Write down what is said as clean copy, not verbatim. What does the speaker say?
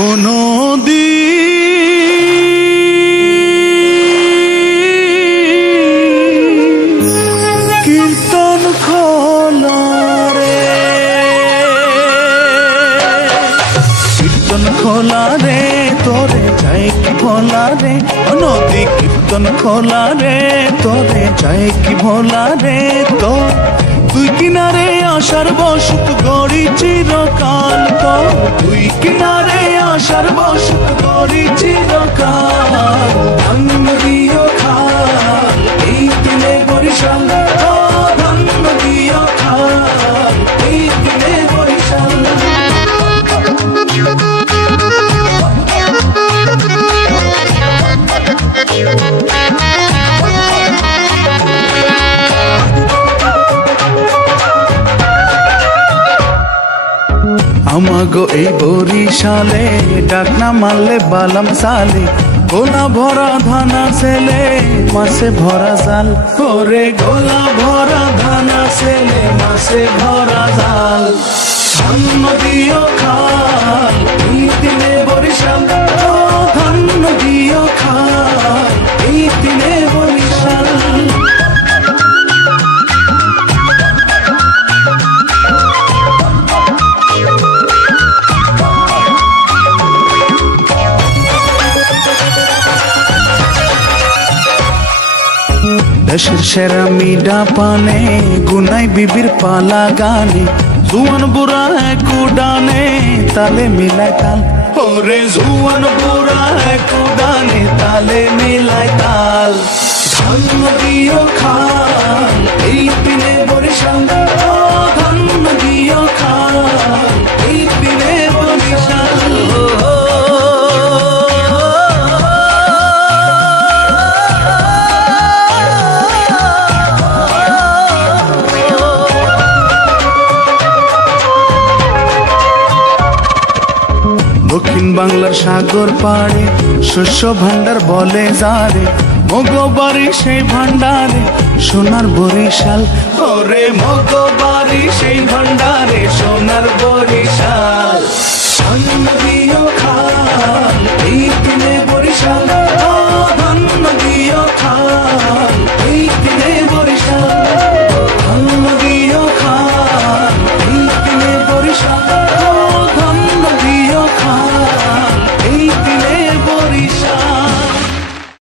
ও নদী কীর্তন খোলা রে, কীর্তন খোলা রে তোরে চাই কি ভোলা রে। ও নদী কীর্তন খোলা রে তোরে চাই কি ভোলা রে। তো তুই কিনারে আসার বসত গড়ি চিরকাল, তো তুই কিনারে আসার বসত গড়ি চিরকাল। ধন্য দিও খাল এই দিনে বরিশাল, ও ধন্য দিও খাল এই দিনে বরিশাল। আমাগো এই বরিশালে ডাক না মারলে বালাম সালে। গোলা ভরা ধানা ছেলে মাসে ভরা জাল, ওরে গোলা ভরা ধানা ছেলে মাসে ভরা জাল। ধন্য দিও খাল এই দিনে বরিশাল, ও ধন্য দিও খাল এই দিনে বরিশাল। দেশের সেরা মিডা পানে গুনাই বিবির পালা গানে। জুয়ান বুড়া এক উডানে তালে মিলায় তাল, ওরে জুয়ান বুড়া এক উডানে তালে মিলায় তাল। ধন্য দিও খাল এই দিনে বরিশাল, ও ধন্য দিও খাল এই দিনে বরিশাল। দক্ষিণ বাংলার সাগর পাড়ে শস্য ভান্ডার বলে যারে। মগবাড়ি সেই ভান্ডারে সোনার বরিশাল, ওরে মগবাড়ি সেই ভান্ডারে সোনার বরিশাল।